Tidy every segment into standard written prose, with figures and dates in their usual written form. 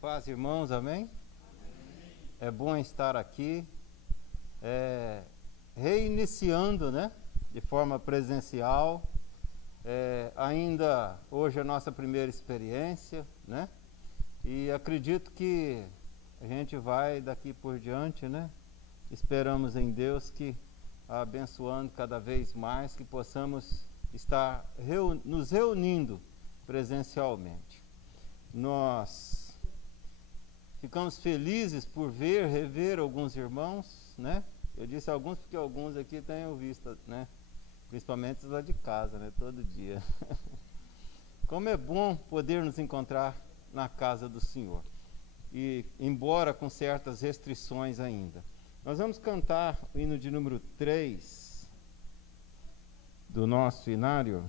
paz, irmãos, amém? É bom estar aqui, reiniciando, né, de forma presencial. Ainda hoje é a nossa primeira experiência, né? E acredito que a gente vai daqui por diante, né? Esperamos em Deus que, abençoando cada vez mais, que possamos estar nos reunindo presencialmente. Nós ficamos felizes por rever alguns irmãos, né? Eu disse alguns porque alguns aqui tenho visto, né? Principalmente os lá de casa, né? Todo dia. Como é bom poder nos encontrar na casa do Senhor. E embora com certas restrições ainda. Nós vamos cantar o hino de número 3 do nosso hinário.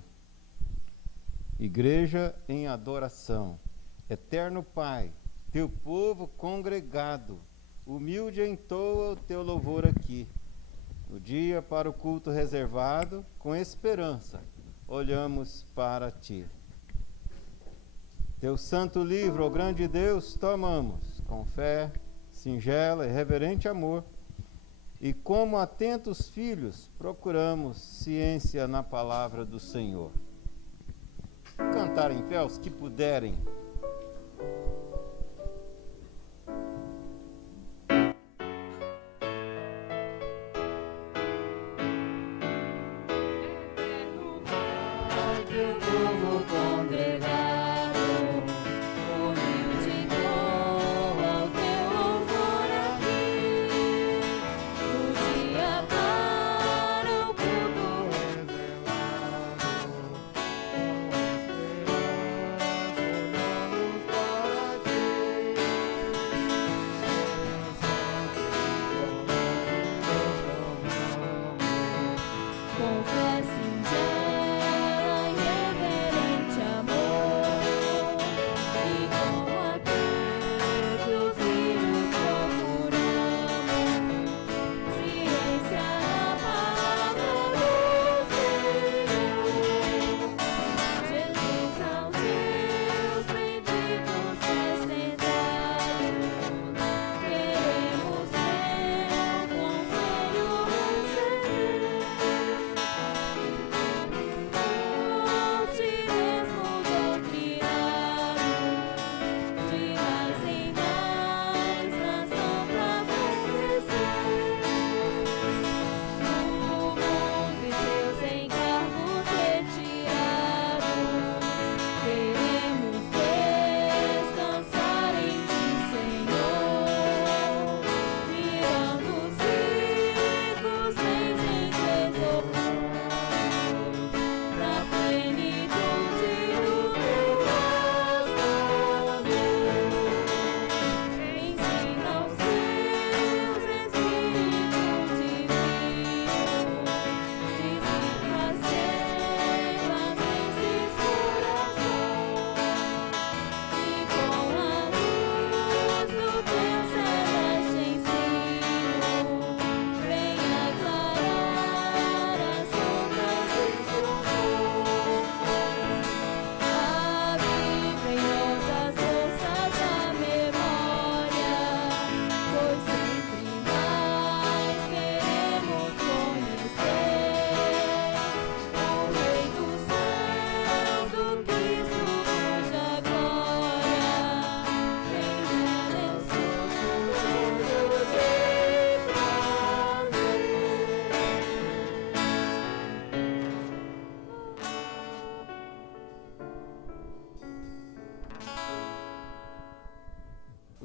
Igreja em adoração. Eterno Pai, teu povo congregado, humilde entoa o teu louvor aqui. No dia para o culto reservado, com esperança, olhamos para ti. Teu santo livro, ó grande Deus, tomamos, com fé, singela e reverente amor, e como atentos filhos, procuramos ciência na palavra do Senhor. Cantar em pé os que puderem.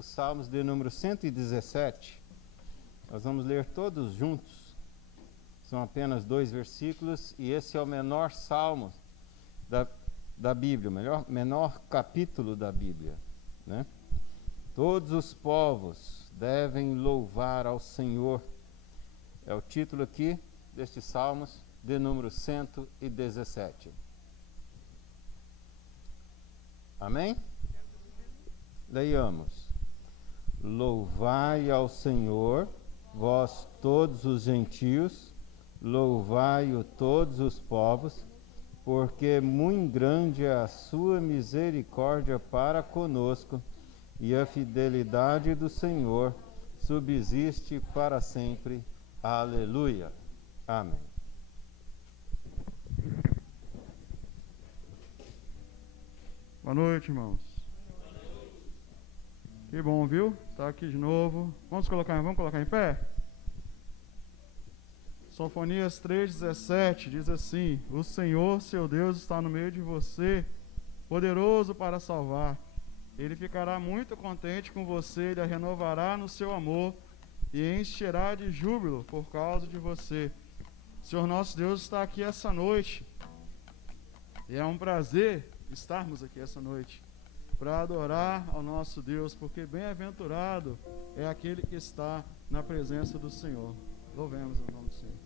Salmos de número 117, nós vamos ler todos juntos, são apenas 2 versículos, e esse é o menor salmo da Bíblia, menor capítulo da Bíblia, né? Todos os povos devem louvar ao Senhor, é o título aqui destes salmos de número 117. Amém? Leiamos. Louvai ao Senhor, vós todos os gentios, louvai-o todos os povos, porque muito grande é a sua misericórdia para conosco, e a fidelidade do Senhor subsiste para sempre. Aleluia. Amém. Boa noite, irmãos. Que bom, viu? Tá aqui de novo. Vamos colocar em pé? Sofonias 3,17 diz assim: o Senhor, seu Deus, está no meio de você, poderoso para salvar. Ele ficará muito contente com você, ele a renovará no seu amor e encherá de júbilo por causa de você. O Senhor nosso Deus está aqui essa noite. E é um prazer estarmos aqui essa noite para adorar ao nosso Deus, porque bem-aventurado é aquele que está na presença do Senhor. Louvemos o nome do Senhor.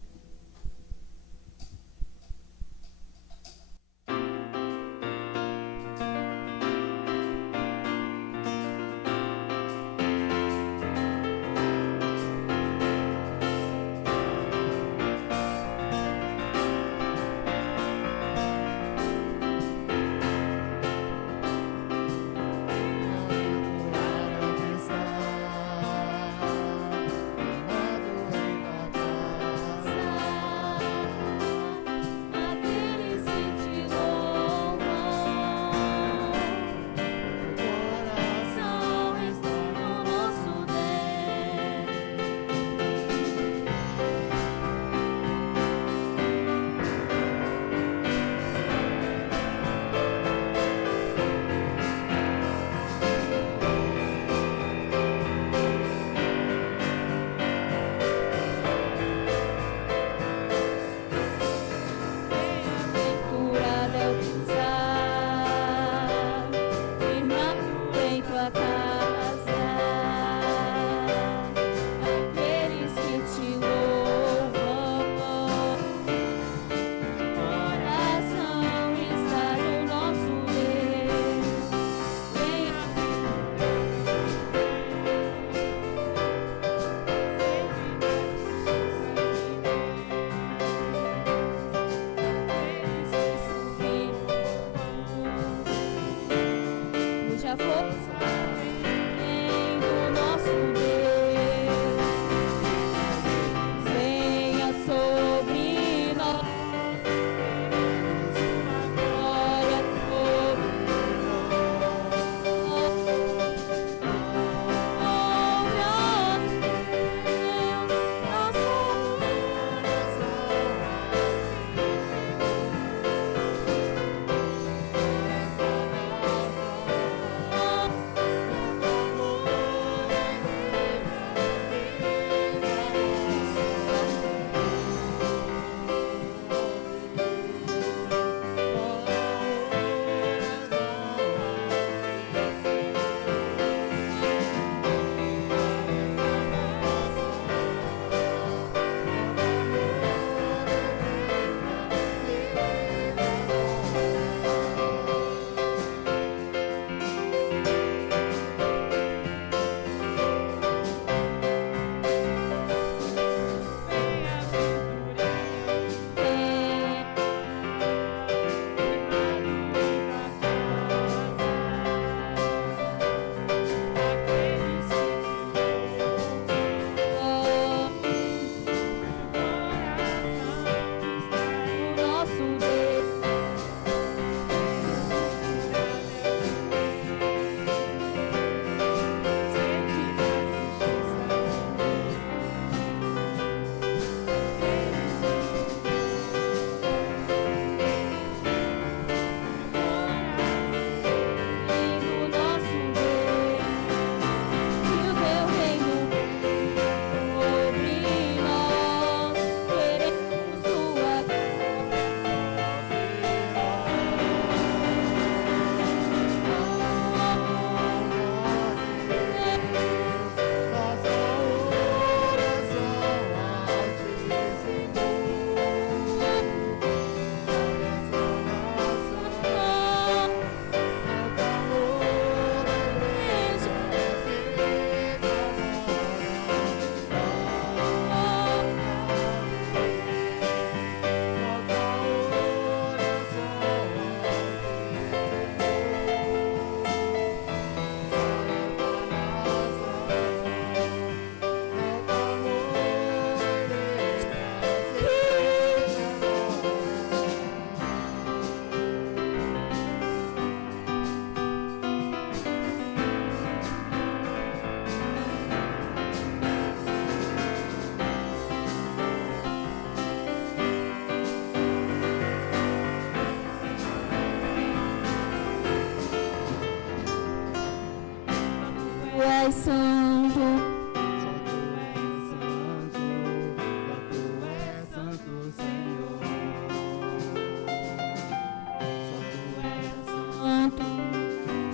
és santo.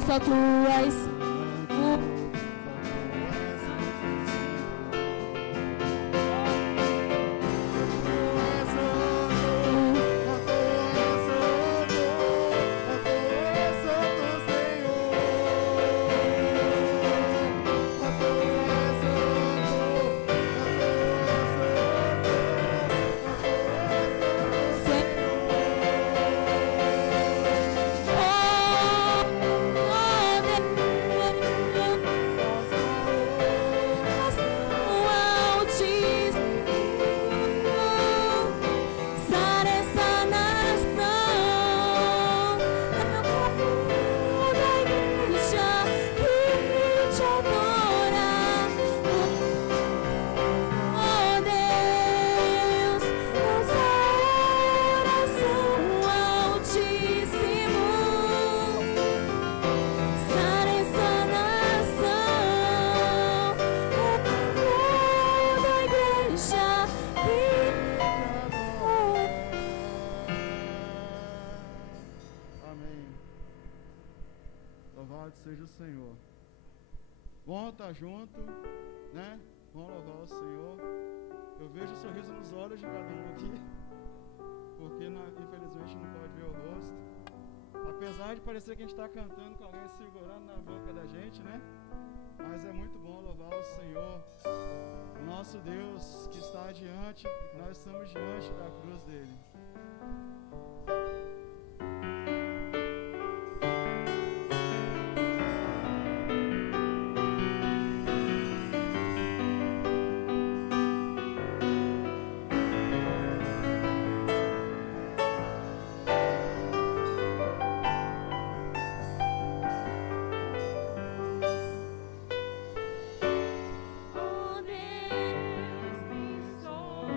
Só tu és santo. Seja o Senhor. Bom estar junto, né? Bom louvar o Senhor. Eu vejo o sorriso nos olhos de cada um aqui, porque infelizmente não pode ver o rosto. Apesar de parecer que a gente está cantando com alguém segurando na boca da gente, né? Mas é muito bom louvar o Senhor, o nosso Deus que está diante, que nós estamos diante da cruz dele. Oh Deus, me sonda.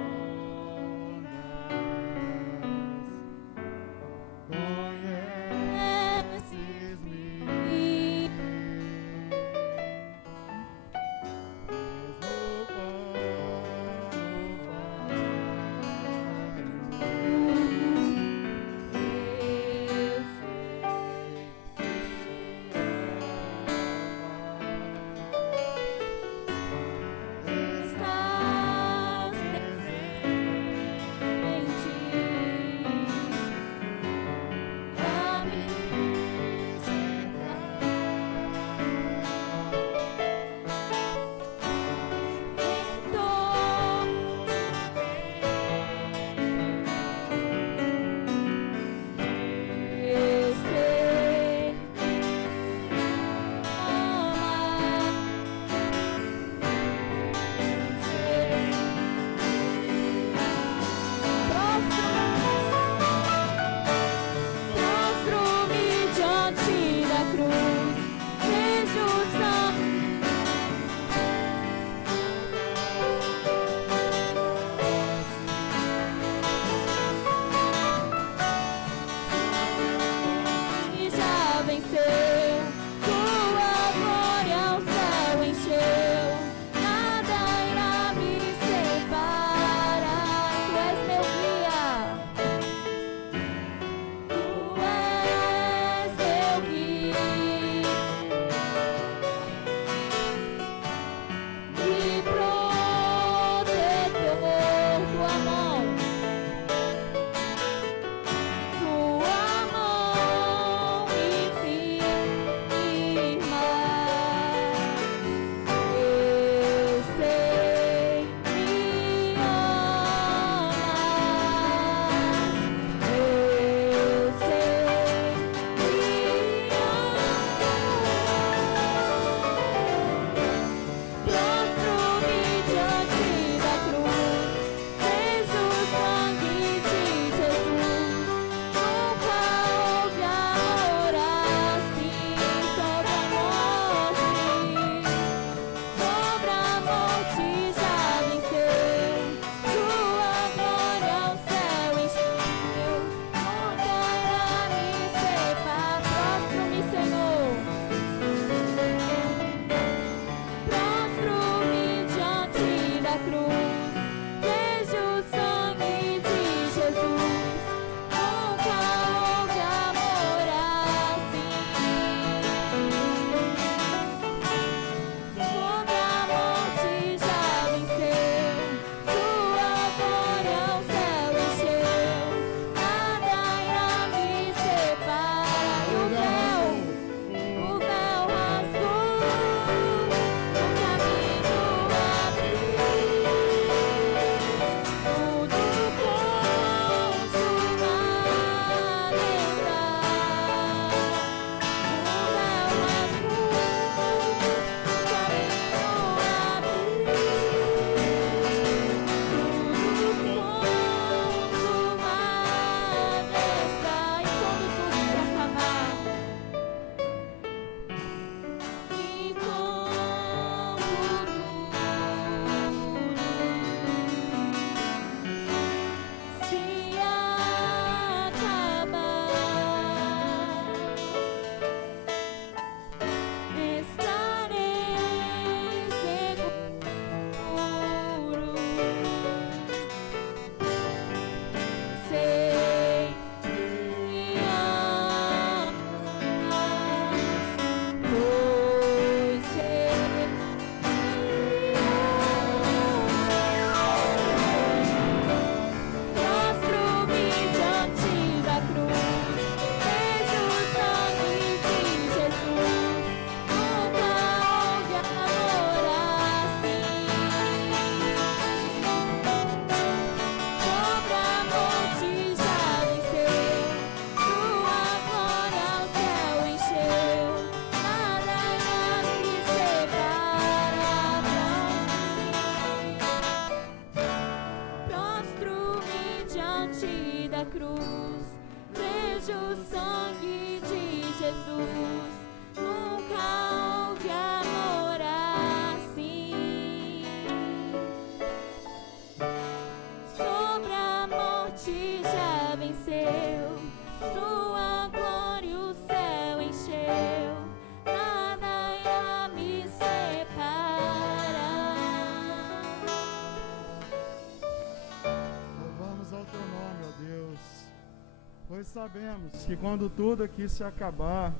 Pois sabemos que quando tudo aqui se acabar,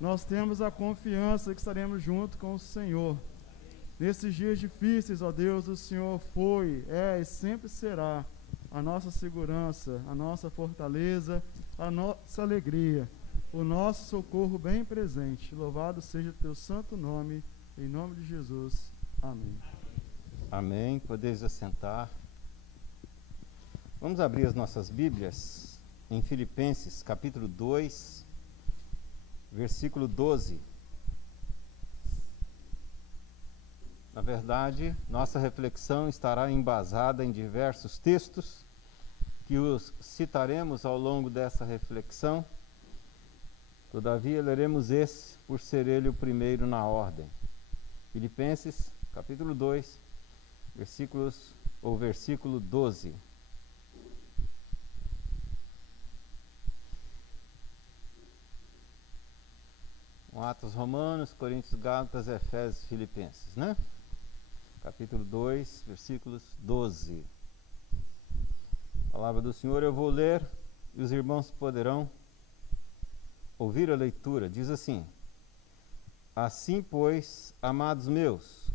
nós temos a confiança que estaremos junto com o Senhor. Nesses dias difíceis, ó Deus, o Senhor foi, é e sempre será a nossa segurança, a nossa fortaleza, a nossa alegria, o nosso socorro bem presente. Louvado seja o teu santo nome, em nome de Jesus. Amém. Amém. Podeis assentar. Vamos abrir as nossas Bíblias em Filipenses, capítulo 2, versículo 12. Na verdade, nossa reflexão estará embasada em diversos textos, que os citaremos ao longo dessa reflexão. Todavia, leremos esse, por ser ele o primeiro na ordem. Filipenses, capítulo 2, versículo 12. Atos, Romanos, Coríntios, Gálatas, Efésios, Filipenses, né? Capítulo 2, versículos 12. Palavra do Senhor eu vou ler e os irmãos poderão ouvir a leitura. Diz assim: Assim, pois, amados meus,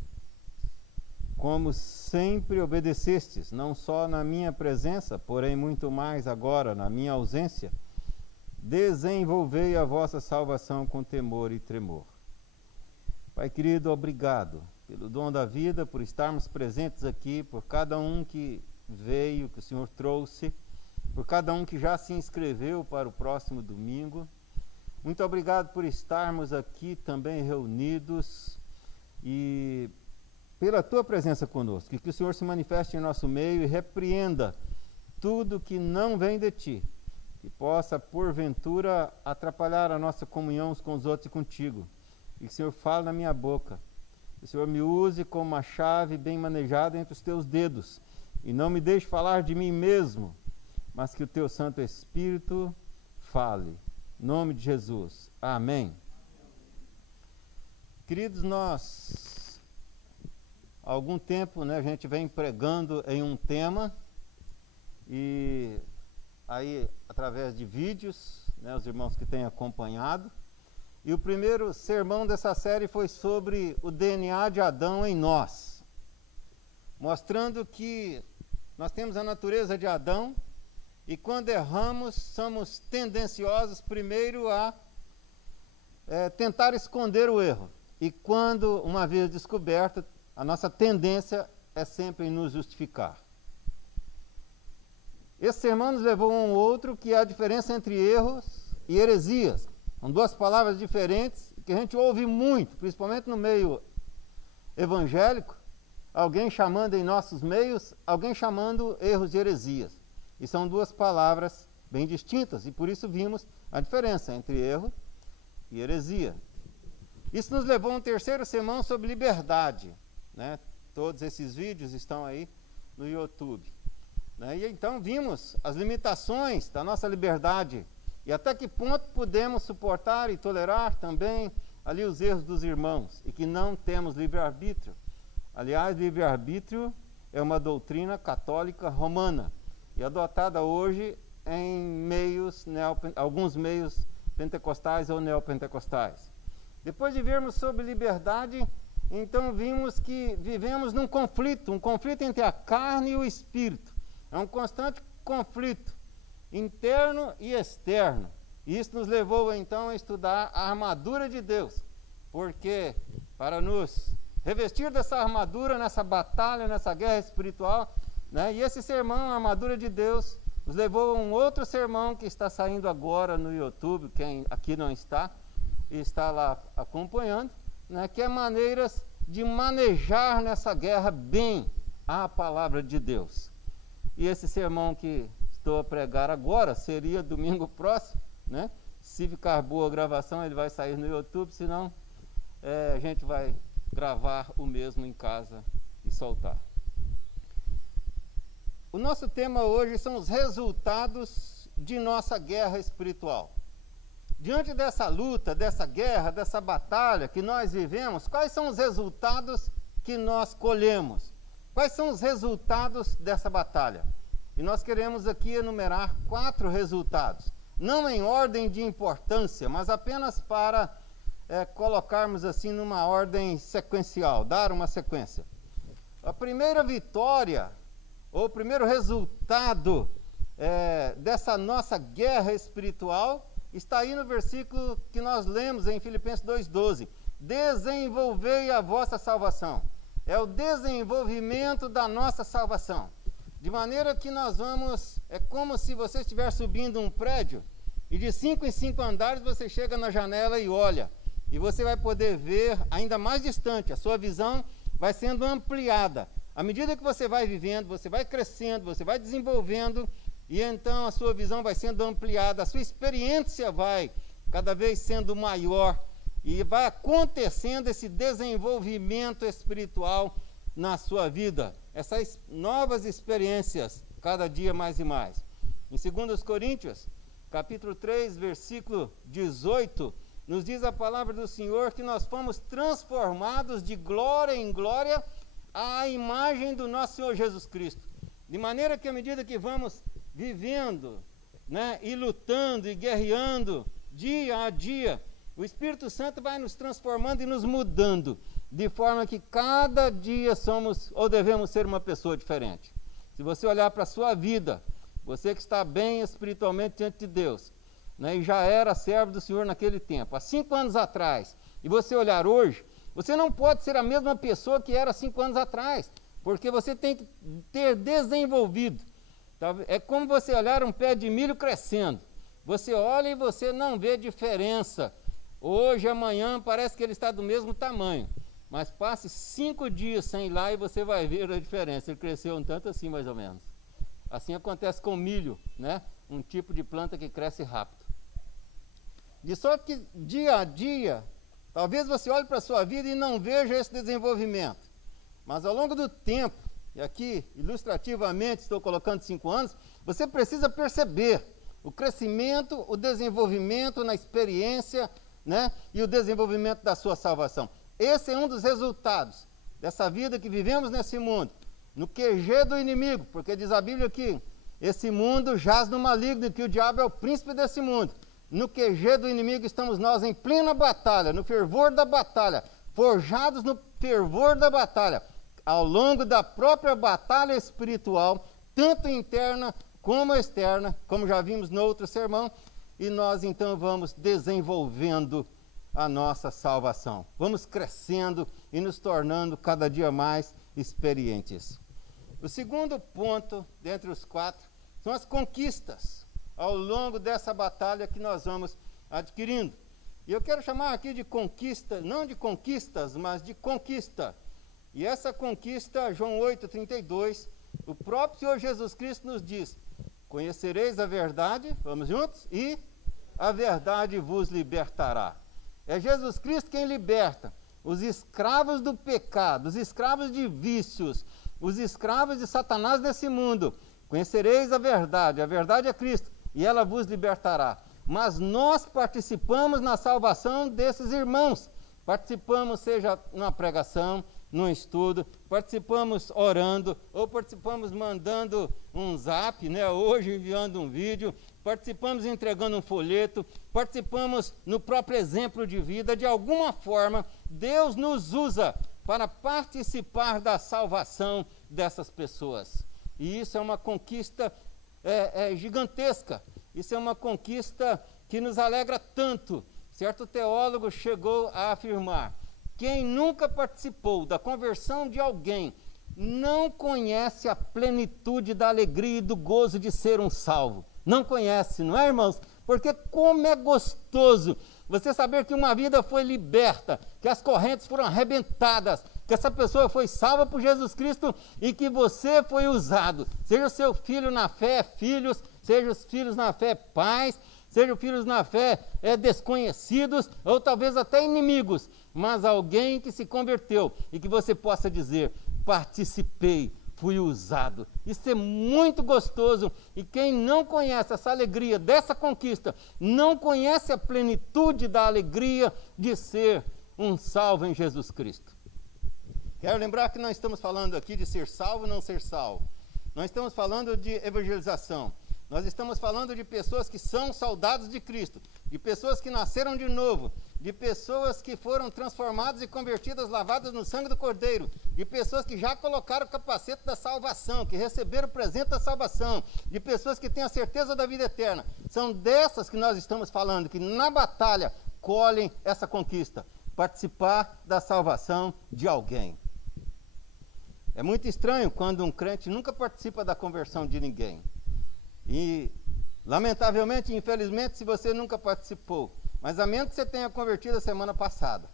como sempre obedecestes, não só na minha presença, porém muito mais agora na minha ausência, desenvolvei a vossa salvação com temor e tremor. Pai querido, obrigado pelo dom da vida, por estarmos presentes aqui, por cada um que veio, que o Senhor trouxe, por cada um que já se inscreveu para o próximo domingo. Muito obrigado por estarmos aqui também reunidos e pela tua presença conosco, e que o Senhor se manifeste em nosso meio e repreenda tudo que não vem de ti, que possa, porventura, atrapalhar a nossa comunhão uns com os outros e contigo. E que o Senhor fale na minha boca. Que o Senhor me use como uma chave bem manejada entre os teus dedos. E não me deixe falar de mim mesmo, mas que o teu Santo Espírito fale. Em nome de Jesus. Amém. Queridos, nós, há algum tempo, a gente vem pregando em um tema, e aí, através de vídeos, os irmãos que têm acompanhado. E o primeiro sermão dessa série foi sobre o DNA de Adão em nós, mostrando que nós temos a natureza de Adão, e quando erramos, somos tendenciosos primeiro a tentar esconder o erro. E quando, uma vez descoberto, a nossa tendência é sempre em nos justificar. Esse sermão nos levou a um outro, que é a diferença entre erros e heresias. São duas palavras diferentes que a gente ouve muito, principalmente no meio evangélico, alguém chamando em nossos meios, alguém chamando erros de heresias. E são duas palavras bem distintas, e por isso vimos a diferença entre erro e heresia. Isso nos levou a um terceiro sermão sobre liberdade, Todos esses vídeos estão aí no YouTube. E então vimos as limitações da nossa liberdade e até que ponto podemos suportar e tolerar também ali os erros dos irmãos, e que não temos livre-arbítrio. Aliás, livre-arbítrio é uma doutrina católica romana e adotada hoje em alguns meios pentecostais ou neopentecostais. Depois de vermos sobre liberdade, então vimos que vivemos num conflito, um conflito entre a carne e o espírito. É um constante conflito interno e externo. Isso nos levou então a estudar a armadura de Deus, porque para nos revestir dessa armadura nessa batalha, nessa guerra espiritual, e esse sermão, a armadura de Deus, nos levou a um outro sermão que está saindo agora no YouTube, quem aqui não está, e está lá acompanhando, que é maneiras de manejar nessa guerra bem a palavra de Deus. E esse sermão que estou a pregar agora seria domingo próximo, Se ficar boa a gravação, ele vai sair no YouTube, senão a gente vai gravar o mesmo em casa e soltar. O nosso tema hoje são os resultados de nossa guerra espiritual. Diante dessa luta, dessa guerra, dessa batalha que nós vivemos, quais são os resultados que nós colhemos? Quais são os resultados dessa batalha? E nós queremos aqui enumerar 4 resultados, não em ordem de importância, mas apenas para colocarmos assim numa ordem sequencial, dar uma sequência. A primeira vitória, ou o primeiro resultado dessa nossa guerra espiritual, está aí no versículo que nós lemos em Filipenses 2,12. Desenvolvei a vossa salvação. É o desenvolvimento da nossa salvação. De maneira que nós vamos, é como se você estiver subindo um prédio, e de 5 em 5 andares você chega na janela e olha, e você vai poder ver ainda mais distante, a sua visão vai sendo ampliada. À medida que você vai vivendo, você vai crescendo, você vai desenvolvendo, e então a sua visão vai sendo ampliada, a sua experiência vai cada vez sendo maior, e vai acontecendo esse desenvolvimento espiritual na sua vida, essas novas experiências, cada dia mais e mais. Em 2 Coríntios, capítulo 3, versículo 18, nos diz a palavra do Senhor que nós fomos transformados de glória em glória à imagem do nosso Senhor Jesus Cristo. De maneira que à medida que vamos vivendo, e lutando e guerreando dia a dia, o Espírito Santo vai nos transformando e nos mudando, de forma que cada dia somos ou devemos ser uma pessoa diferente. Se você olhar para a sua vida, você que está bem espiritualmente diante de Deus, e já era servo do Senhor naquele tempo, há 5 anos atrás, e você olhar hoje, você não pode ser a mesma pessoa que era 5 anos atrás, porque você tem que ter desenvolvido. É como você olhar um pé de milho crescendo. Você olha e você não vê diferença. Hoje, amanhã, parece que ele está do mesmo tamanho. Mas passe 5 dias sem ir lá e você vai ver a diferença. Ele cresceu um tanto assim, mais ou menos. Assim acontece com o milho, um tipo de planta que cresce rápido. De sorte que, dia a dia, talvez você olhe para a sua vida e não veja esse desenvolvimento. Mas ao longo do tempo, e aqui, ilustrativamente, estou colocando 5 anos, você precisa perceber o crescimento, o desenvolvimento na experiência, e o desenvolvimento da sua salvação. Esse é um dos resultados dessa vida que vivemos nesse mundo, no QG do inimigo, porque diz a Bíblia que esse mundo jaz no maligno, que o diabo é o príncipe desse mundo. No QG do inimigo estamos nós em plena batalha, no fervor da batalha, forjados no fervor da batalha, ao longo da própria batalha espiritual, tanto interna como externa, como já vimos no outro sermão, e nós então vamos desenvolvendo a nossa salvação. Vamos crescendo e nos tornando cada dia mais experientes. O segundo ponto, dentre os 4, são as conquistas ao longo dessa batalha que nós vamos adquirindo. E eu quero chamar aqui de conquista, não de conquistas, mas de conquista. E essa conquista, João 8,32, o próprio Senhor Jesus Cristo nos diz: conhecereis a verdade, vamos juntos? E a verdade vos libertará. É Jesus Cristo quem liberta os escravos do pecado, os escravos de vícios, os escravos de Satanás nesse mundo. Conhecereis a verdade é Cristo, e ela vos libertará. Mas nós participamos na salvação desses irmãos. Participamos, seja numa pregação, num estudo, participamos orando, ou participamos mandando um zap, hoje enviando um vídeo, participamos entregando um folheto, participamos no próprio exemplo de vida. De alguma forma, Deus nos usa para participar da salvação dessas pessoas. E isso é uma conquista gigantesca, isso é uma conquista que nos alegra tanto. Certo teólogo chegou a afirmar: quem nunca participou da conversão de alguém não conhece a plenitude da alegria e do gozo de ser um salvo. Não conhece, não é, irmãos? Porque como é gostoso você saber que uma vida foi liberta, que as correntes foram arrebentadas, que essa pessoa foi salva por Jesus Cristo e que você foi usado. Seja o seu filho na fé, filhos, seja os filhos na fé, pais, sejam filhos na fé desconhecidos, ou talvez até inimigos, mas alguém que se converteu e que você possa dizer: participei, fui usado. Isso é muito gostoso, e quem não conhece essa alegria dessa conquista, não conhece a plenitude da alegria de ser um salvo em Jesus Cristo. Quero lembrar que nós estamos falando aqui de ser salvo ou não ser salvo. não estamos falando de evangelização. Nós estamos falando de pessoas que são soldados de Cristo, de pessoas que nasceram de novo, de pessoas que foram transformadas e convertidas, lavadas no sangue do Cordeiro, de pessoas que já colocaram o capacete da salvação, que receberam o presente da salvação, de pessoas que têm a certeza da vida eterna. São dessas que nós estamos falando, que na batalha colhem essa conquista, participar da salvação de alguém. É muito estranho quando um crente nunca participa da conversão de ninguém. E, lamentavelmente, infelizmente, se você nunca participou, mas a menos que você tenha convertido a semana passada,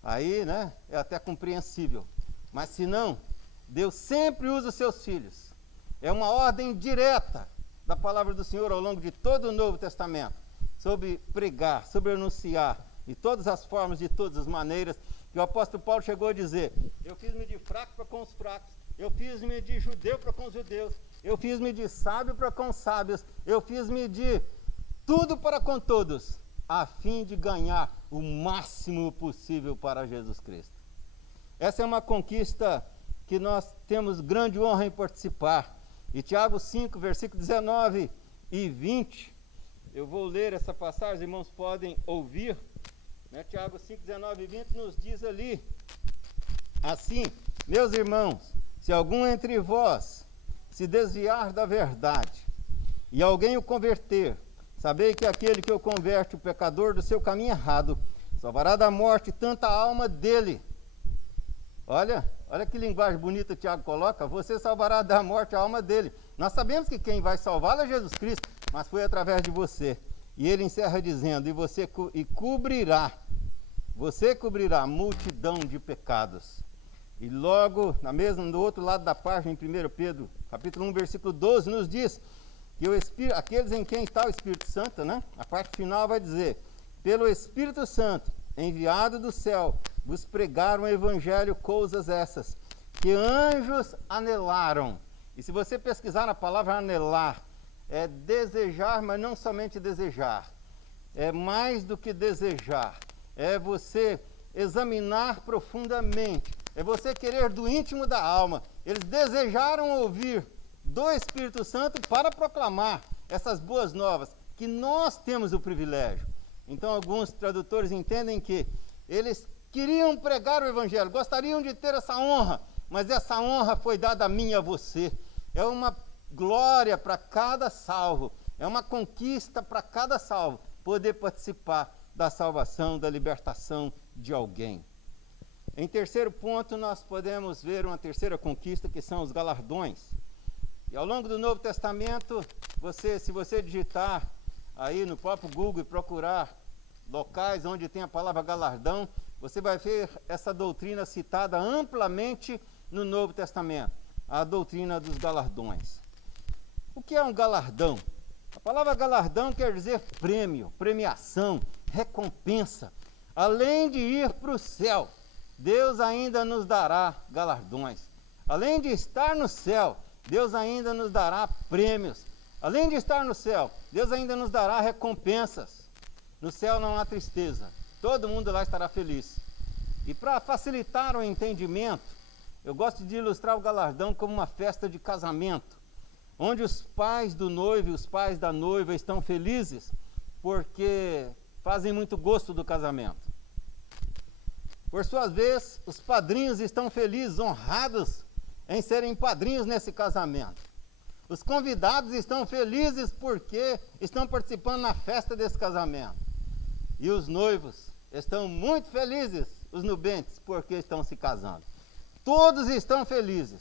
aí, né, é até compreensível. Mas se não, Deus sempre usa os seus filhos. É uma ordem direta da palavra do Senhor ao longo de todo o Novo Testamento, sobre pregar, sobre anunciar, de todas as formas, de todas as maneiras, que o apóstolo Paulo chegou a dizer: eu fiz-me de fraco para com os fracos, eu fiz-me de judeu para com os judeus, eu fiz-me de sábio para com os sábios, eu fiz-me de tudo para com todos, a fim de ganhar o máximo possível para Jesus Cristo. Essa é uma conquista que nós temos grande honra em participar. E Tiago 5, versículo 19 e 20, eu vou ler essa passagem, os irmãos podem ouvir, né? Tiago 5, 19 e 20 nos diz ali, assim: meus irmãos, se algum entre vós se desviar da verdade, e alguém o converter, sabei que aquele que o converte, o pecador do seu caminho errado, salvará da morte tanta alma dele. Olha que linguagem bonita o Tiago coloca: você salvará da morte a alma dele. Nós sabemos que quem vai salvá-lo é Jesus Cristo, mas foi através de você. E ele encerra dizendo: e você cobrirá a multidão de pecados. E logo, no outro lado da página, em 1 Pedro, capítulo 1, versículo 12, nos diz que aqueles em quem está o Espírito Santo, né? A parte final vai dizer: pelo Espírito Santo, enviado do céu, vos pregaram o evangelho, coisas essas, que anjos anelaram. E se você pesquisar na palavra anelar, é desejar, mas não somente desejar, é mais do que desejar, é você examinar profundamente, é você querer do íntimo da alma. Eles desejaram ouvir do Espírito Santo para proclamar essas boas novas, que nós temos o privilégio. Então alguns tradutores entendem que eles queriam pregar o evangelho, gostariam de ter essa honra, mas essa honra foi dada a mim e a você. É uma glória para cada salvo, é uma conquista para cada salvo, poder participar da salvação, da libertação de alguém. Em terceiro ponto, nós podemos ver uma terceira conquista, que são os galardões. E ao longo do Novo Testamento, se você digitar aí no próprio Google e procurar locais onde tem a palavra galardão, você vai ver essa doutrina citada amplamente no Novo Testamento, a doutrina dos galardões. O que é um galardão? A palavra galardão quer dizer prêmio, premiação, recompensa. Além de ir para o céu, Deus ainda nos dará galardões. Além de estar no céu, Deus ainda nos dará prêmios. Além de estar no céu, Deus ainda nos dará recompensas. No céu não há tristeza, todo mundo lá estará feliz. E para facilitar o entendimento, eu gosto de ilustrar o galardão como uma festa de casamento, onde os pais do noivo e os pais da noiva estão felizes porque fazem muito gosto do casamento. Por sua vez, os padrinhos estão felizes, honrados em serem padrinhos nesse casamento. Os convidados estão felizes porque estão participando na festa desse casamento. E os noivos estão muito felizes, os nubentes, porque estão se casando. Todos estão felizes.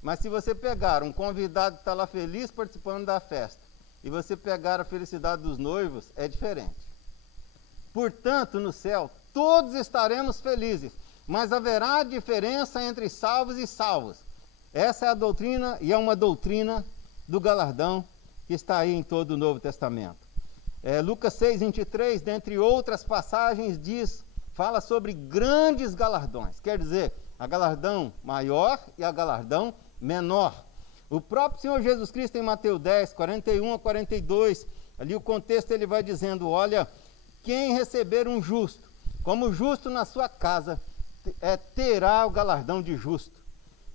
Mas se você pegar um convidado que está lá feliz participando da festa, e você pegar a felicidade dos noivos, é diferente. Portanto, no céu, todos estaremos felizes, mas haverá diferença entre salvos e salvos. Essa é a doutrina, e é uma doutrina do galardão que está aí em todo o Novo Testamento. Lucas 6, 23, dentre outras passagens, fala sobre grandes galardões. Quer dizer, a galardão maior e a galardão menor. O próprio Senhor Jesus Cristo, em Mateus 10, 41 a 42, ali o contexto ele vai dizendo: olha, quem receber um justo, como justo na sua casa, terá o galardão de justo.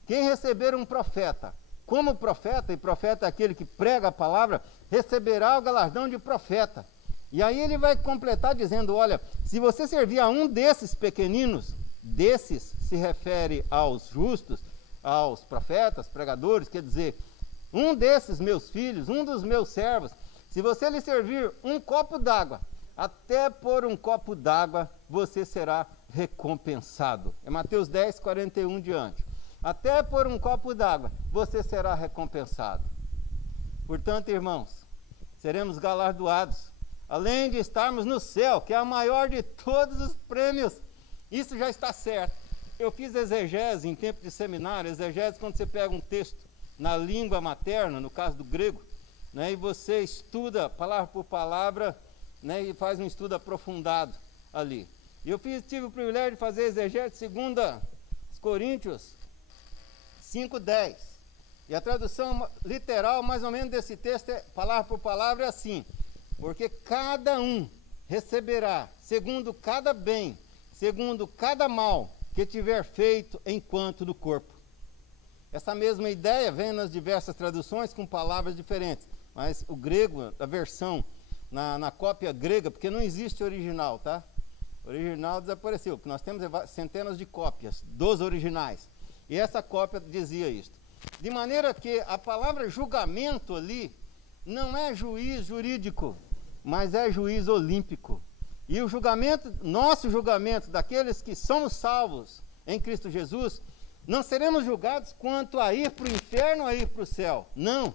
Quem receber um profeta, como profeta, e profeta é aquele que prega a palavra, receberá o galardão de profeta. E aí ele vai completar dizendo, olha, se você servir a um desses pequeninos, desses se refere aos justos, aos profetas, pregadores, quer dizer, um desses meus filhos, um dos meus servos, se você lhe servir um copo d'água, até por um copo d'água você será recompensado. É Mateus 10, 41 diante. Até por um copo d'água você será recompensado. Portanto, irmãos, seremos galardoados, além de estarmos no céu, que é a maior de todos os prêmios. Isso já está certo. Eu fiz exegese em tempo de seminário. Exegese quando você pega um texto na língua materna, no caso do grego, né, e você estuda palavra por palavra, né, e faz um estudo aprofundado ali. E eu tive o privilégio de fazer exegese de 2 Coríntios 5:10. E a tradução literal, mais ou menos, desse texto, palavra por palavra, é assim: porque cada um receberá, segundo cada bem, segundo cada mal que tiver feito enquanto do corpo. Essa mesma ideia vem nas diversas traduções com palavras diferentes, mas o grego, a versão, na cópia grega, porque não existe original, tá? O original desapareceu, porque nós temos centenas de cópias dos originais. E essa cópia dizia isto. De maneira que a palavra julgamento ali não é juiz jurídico, mas é juiz olímpico. E o julgamento, nosso julgamento daqueles que somos salvos em Cristo Jesus, não seremos julgados quanto a ir para o inferno ou a ir para o céu. Não,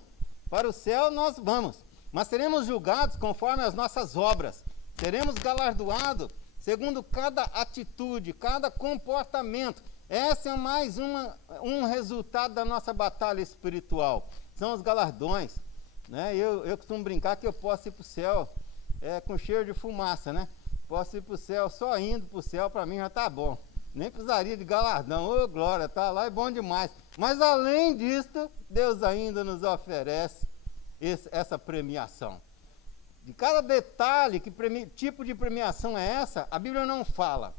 para o céu nós vamos, mas seremos julgados conforme as nossas obras. Seremos galardoados segundo cada atitude, cada comportamento. Esse é mais um resultado da nossa batalha espiritual. São os galardões, né? Eu costumo brincar que eu posso ir para o céu com cheiro de fumaça, né? Posso ir para o céu, só indo para o céu para mim já está bom. Nem precisaria de galardão. Ô, glória, tá lá, é bom demais. Mas além disso, Deus ainda nos oferece essa premiação. De cada detalhe, que tipo de premiação é essa, a Bíblia não fala.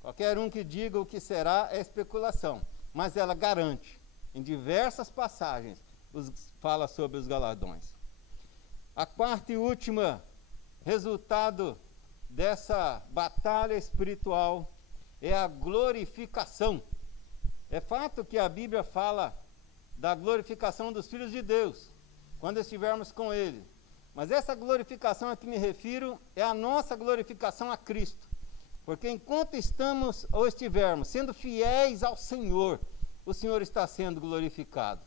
Qualquer um que diga o que será é especulação. Mas ela garante, em diversas passagens, fala sobre os galardões. A quarta e última resultado dessa batalha espiritual é a glorificação. É fato que a Bíblia fala da glorificação dos filhos de Deus, quando estivermos com Ele. Mas essa glorificação a que me refiro é a nossa glorificação a Cristo. Porque enquanto estamos ou estivermos sendo fiéis ao Senhor, o Senhor está sendo glorificado.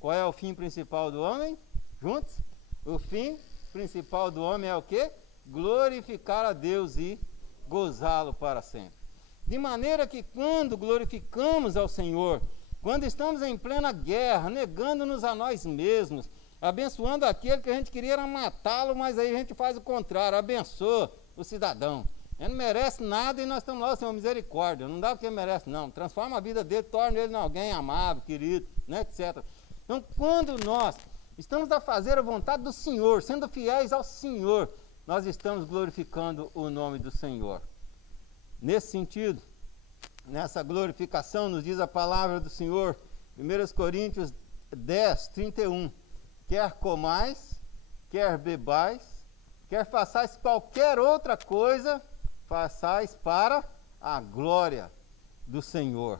Qual é o fim principal do homem? Juntos? O fim principal do homem é o quê? Glorificar a Deus e gozá-lo para sempre. De maneira que quando glorificamos ao Senhor, quando estamos em plena guerra, negando-nos a nós mesmos, abençoando aquele que a gente queria matá-lo, mas aí a gente faz o contrário, abençoa o cidadão. Ele não merece nada e nós estamos lá, Senhor, misericórdia, não dá o que ele merece não, transforma a vida dele, torna ele em alguém amável, querido, né, etc. Então, quando nós estamos a fazer a vontade do Senhor, sendo fiéis ao Senhor, nós estamos glorificando o nome do Senhor. Nesse sentido, nessa glorificação, nos diz a palavra do Senhor, 1 Coríntios 10, 31, quer comais, quer bebais, quer façais qualquer outra coisa, façais para a glória do Senhor.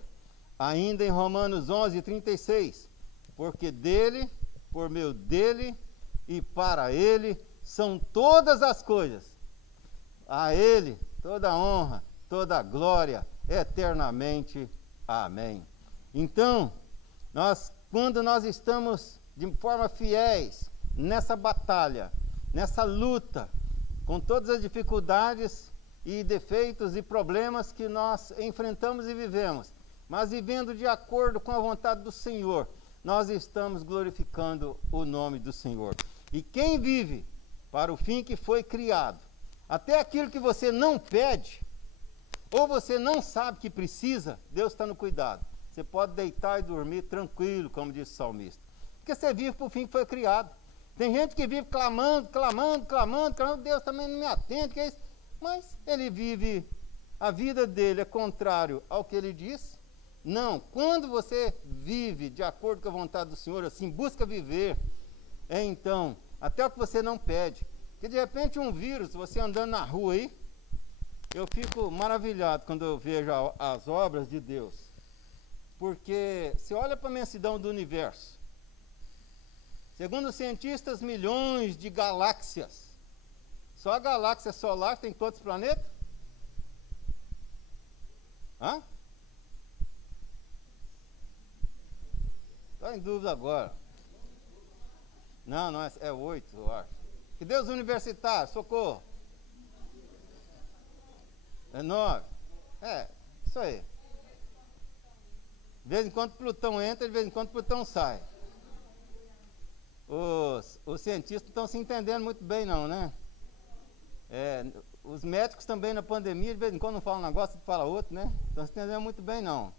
Ainda em Romanos 11, 36, porque dele, por meio dele e para ele são todas as coisas. A ele toda a honra, toda a glória, eternamente. Amém. Então, quando nós estamos de forma fiéis nessa batalha, nessa luta, com todas as dificuldades e defeitos e problemas que nós enfrentamos e vivemos, mas vivendo de acordo com a vontade do Senhor, nós estamos glorificando o nome do Senhor. E quem vive para o fim que foi criado, até aquilo que você não pede, ou você não sabe que precisa, Deus está no cuidado. Você pode deitar e dormir tranquilo, como disse o salmista. Porque você vive para o fim que foi criado. Tem gente que vive clamando, Deus também não me atende, que é isso. Mas ele vive, a vida dele é contrário ao que ele diz, Não, quando você vive de acordo com a vontade do Senhor, assim, busca viver, então, até o que você não pede. Porque de repente um vírus, você andando na rua aí, eu fico maravilhado quando eu vejo as obras de Deus. Porque você olha para a imensidão do universo. Segundo os cientistas, milhões de galáxias. Só a galáxia solar tem quantos planetas? Hã? Estou em dúvida agora. Não, é 8, eu acho. Que Deus universitário, socorro. É 9. Isso aí. De vez em quando Plutão entra, de vez em quando Plutão sai. Os cientistas não estão se entendendo muito bem não, né? Os médicos também na pandemia, de vez em quando não falam um negócio, outro fala outro, né? Estão se entendendo muito bem não.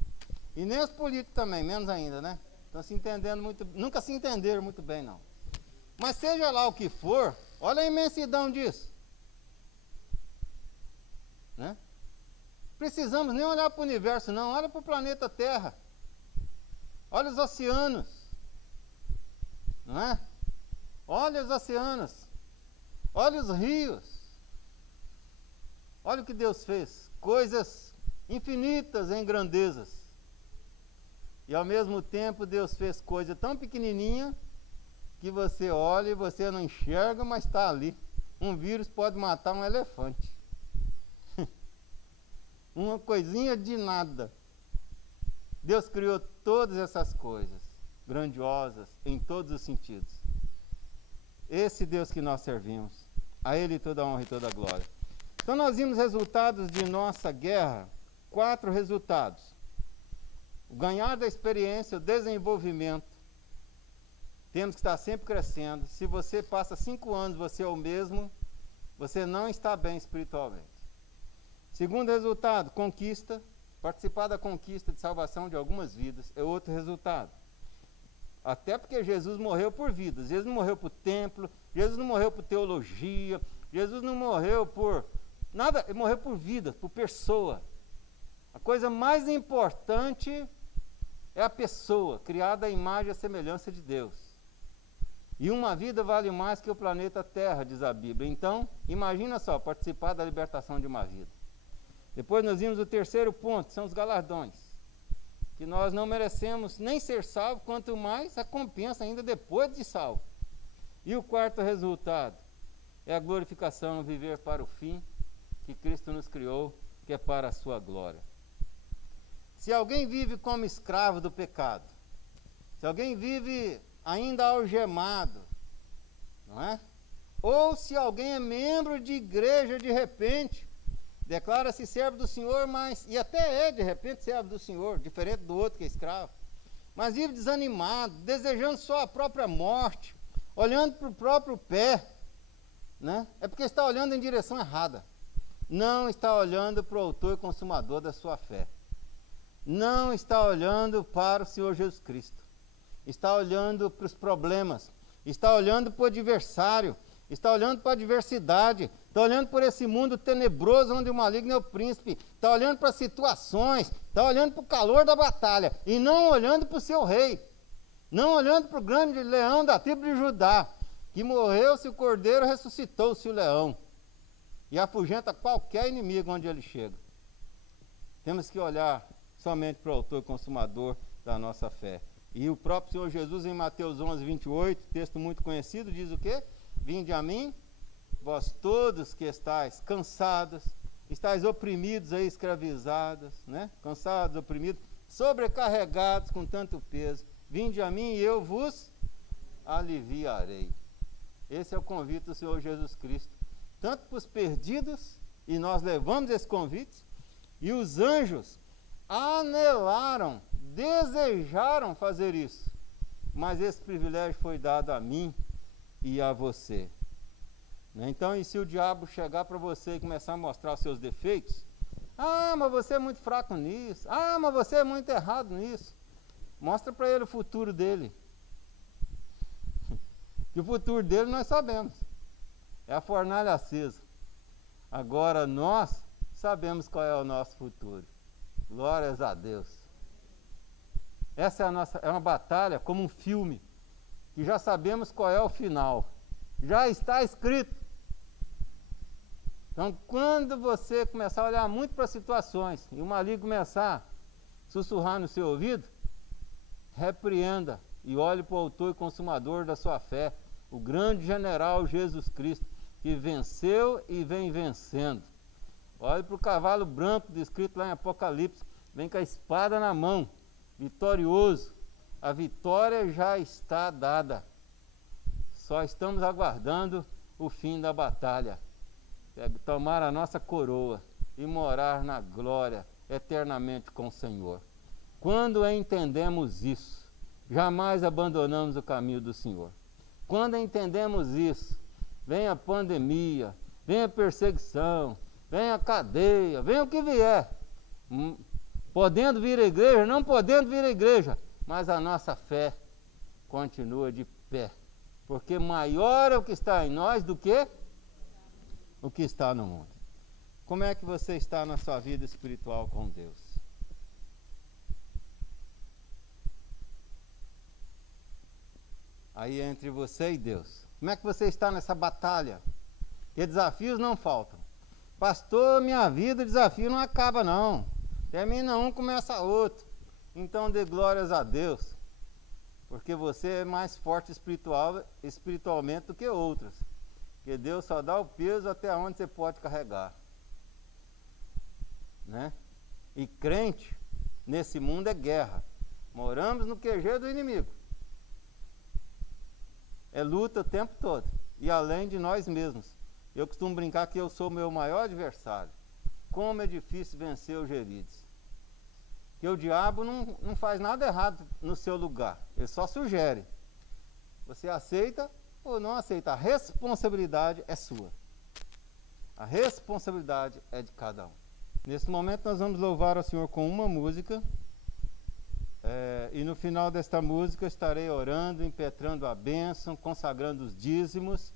E nem os políticos também, menos ainda, né? Estão se entendendo muito, nunca se entenderam muito bem não. Mas seja lá o que for, olha a imensidão disso. Né? Precisamos nem olhar para o universo não, olha para o planeta Terra. Olha os oceanos. Não é? Olha os oceanos. Olha os rios. Olha o que Deus fez. Coisas infinitas em grandezas. E ao mesmo tempo Deus fez coisa tão pequenininha que você olha e você não enxerga, mas está ali. Um vírus pode matar um elefante. Uma coisinha de nada. Deus criou todas essas coisas, grandiosas em todos os sentidos. Esse Deus que nós servimos, a Ele toda a honra e toda a glória. Então nós vimos resultados de nossa guerra, 4 resultados. O ganhar da experiência, o desenvolvimento. Temos que estar sempre crescendo. Se você passa 5 anos, você é o mesmo, você não está bem espiritualmente. Segundo resultado, conquista. Participar da conquista de salvação de algumas vidas é outro resultado. Até porque Jesus morreu por vidas. Jesus não morreu por templo, Jesus não morreu por teologia, Jesus não morreu por nada, ele morreu por vida, por pessoa. A coisa mais importante é a pessoa, criada à imagem e à semelhança de Deus. E uma vida vale mais que o planeta Terra, diz a Bíblia. Então, imagina só, participar da libertação de uma vida. Depois nós vimos o terceiro ponto, são os galardões. Que nós não merecemos nem ser salvos, quanto mais a compensa ainda depois de salvo. E o quarto resultado é a glorificação, viver para o fim que Cristo nos criou, que é para a sua glória. Se alguém vive como escravo do pecado, se alguém vive ainda algemado, não é? Ou se alguém é membro de igreja de repente, declara-se servo do Senhor, mas, e até é de repente servo do Senhor, diferente do outro que é escravo, mas vive desanimado, desejando só a própria morte, olhando para o próprio pé, né? É porque está olhando em direção errada, não está olhando para o autor e consumador da sua fé, não está olhando para o Senhor Jesus Cristo, está olhando para os problemas, está olhando para o adversário, está olhando para a adversidade, está olhando por esse mundo tenebroso onde o maligno é o príncipe, está olhando para as situações, está olhando para o calor da batalha, e não olhando para o seu rei, não olhando para o grande leão da tribo de Judá, que morreu-se o cordeiro, ressuscitou-se o leão, e afugenta qualquer inimigo onde ele chega. Temos que olhar somente para o autor e consumador da nossa fé. E o próprio Senhor Jesus em Mateus 11, 28, texto muito conhecido, diz o quê? Vinde a mim, vós todos que estáis cansados, estáis oprimidos aí, escravizados, né? Cansados, oprimidos, sobrecarregados com tanto peso. Vinde a mim e eu vos aliviarei. Esse é o convite do Senhor Jesus Cristo, tanto para os perdidos, e nós levamos esse convite, e os anjos anelaram, desejaram fazer isso, mas esse privilégio foi dado a mim e a você. Então, e se o diabo chegar para você e começar a mostrar os seus defeitos, mas você é muito fraco nisso, mas você é muito errado nisso, mostra para ele o futuro dele, que o futuro dele nós sabemos, é a fornalha acesa. Agora nós sabemos qual é o nosso futuro. Glórias a Deus. Essa é uma batalha como um filme, que já sabemos qual é o final. Já está escrito. Então, quando você começar a olhar muito para situações e o maligno começar a sussurrar no seu ouvido, repreenda e olhe para o autor e consumador da sua fé, o grande general Jesus Cristo, que venceu e vem vencendo. Olhe para o cavalo branco descrito lá em Apocalipse, vem com a espada na mão, vitorioso. A vitória já está dada. Só estamos aguardando o fim da batalha. Tomar a nossa coroa e morar na glória eternamente com o Senhor. Quando entendemos isso, jamais abandonamos o caminho do Senhor. Quando entendemos isso, vem a pandemia, vem a perseguição, vem a cadeia, vem o que vier, podendo vir à igreja, não podendo vir à igreja, mas a nossa fé continua de pé, porque maior é o que está em nós do que o que está no mundo. Como é que você está na sua vida espiritual com Deus? Aí entre você e Deus. Como é que você está nessa batalha? Porque desafios não faltam. Pastor, minha vida, o desafio não acaba não. Termina um, começa outro. Então dê glórias a Deus, porque você é mais forte espiritualmente do que outros. Porque Deus só dá o peso até onde você pode carregar, né? E crente nesse mundo é guerra. Moramos no QG do inimigo. É luta o tempo todo. E além de nós mesmos. Eu costumo brincar que eu sou o meu maior adversário. Como é difícil vencer o Gerides. Porque o diabo não faz nada errado no seu lugar. Ele só sugere. Você aceita ou não aceita. A responsabilidade é sua. A responsabilidade é de cada um. Nesse momento nós vamos louvar ao Senhor com uma música. E no final desta música estarei orando, impetrando a bênção, consagrando os dízimos.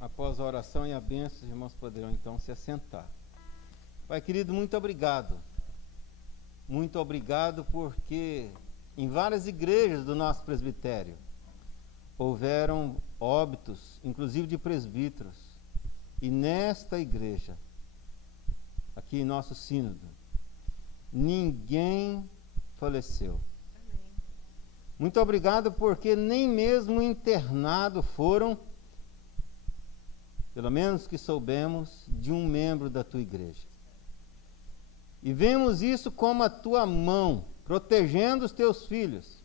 Após a oração e a bênção, os irmãos poderão então se assentar. Pai querido, muito obrigado. Muito obrigado porque em várias igrejas do nosso presbitério houveram óbitos, inclusive de presbíteros. E nesta igreja, aqui em nosso sínodo, ninguém faleceu. Amém. Muito obrigado porque nem mesmo internado foram, pelo menos que soubemos, de um membro da tua igreja. E vemos isso como a tua mão, protegendo os teus filhos.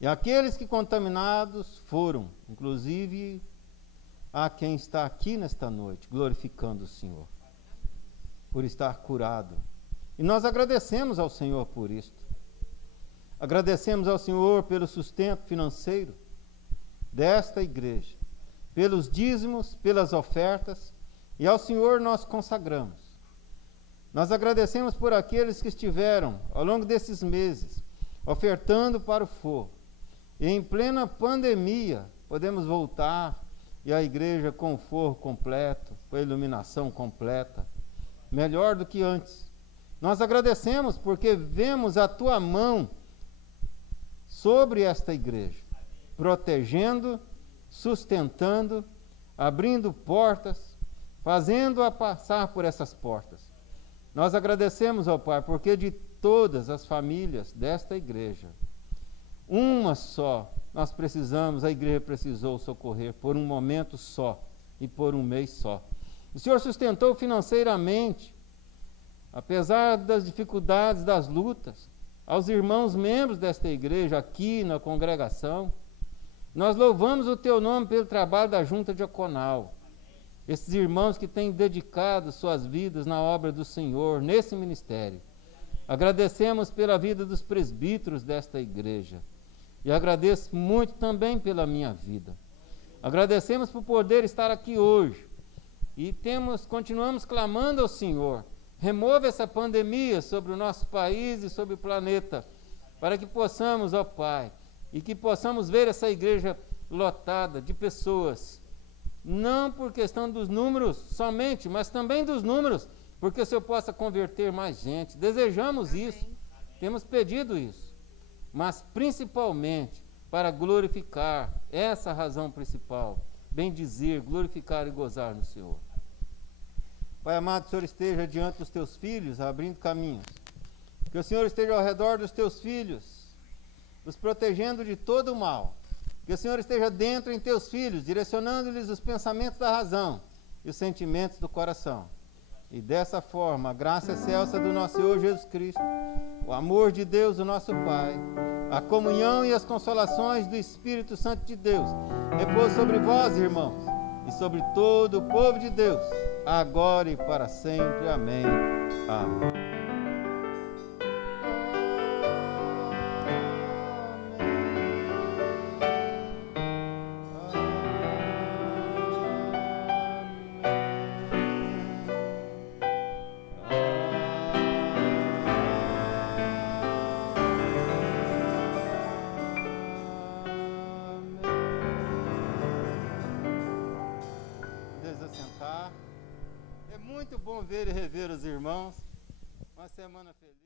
E aqueles que contaminados foram, inclusive a quem está aqui nesta noite, glorificando o Senhor, por estar curado. E nós agradecemos ao Senhor por isto. Agradecemos ao Senhor pelo sustento financeiro desta igreja, pelos dízimos, pelas ofertas, e ao Senhor nós consagramos. Nós agradecemos por aqueles que estiveram, ao longo desses meses, ofertando para o fogo. E em plena pandemia, podemos voltar e a igreja com o forro completo, com a iluminação completa, melhor do que antes. Nós agradecemos porque vemos a tua mão sobre esta igreja, protegendo, sustentando, abrindo portas, fazendo-a passar por essas portas. Nós agradecemos ao Pai, porque de todas as famílias desta igreja, uma só nós precisamos, a igreja precisou socorrer por um momento só e por um mês só. O Senhor sustentou financeiramente, apesar das dificuldades, das lutas, aos irmãos membros desta igreja aqui na congregação. Nós louvamos o teu nome pelo trabalho da junta diaconal. Esses irmãos que têm dedicado suas vidas na obra do Senhor, nesse ministério. Agradecemos pela vida dos presbíteros desta igreja. E agradeço muito também pela minha vida. Agradecemos por poder estar aqui hoje. E continuamos clamando ao Senhor. Remova essa pandemia sobre o nosso país e sobre o planeta, para que possamos, ó Pai, e que possamos ver essa igreja lotada de pessoas, não por questão dos números somente, mas também dos números, porque o Senhor possa converter mais gente. Desejamos isso, temos pedido isso, mas principalmente para glorificar, essa razão principal, bendizer, glorificar e gozar no Senhor. Pai amado, o Senhor esteja diante dos teus filhos, abrindo caminhos. Que o Senhor esteja ao redor dos teus filhos, os protegendo de todo o mal. Que o Senhor esteja dentro em teus filhos, direcionando-lhes os pensamentos da razão e os sentimentos do coração. E dessa forma, a graça excelsa do nosso Senhor Jesus Cristo, o amor de Deus, o nosso Pai, a comunhão e as consolações do Espírito Santo de Deus, repousa sobre vós, irmãos, e sobre todo o povo de Deus, agora e para sempre. Amém. Amém. Assentar. É muito bom ver e rever os irmãos. Uma semana feliz.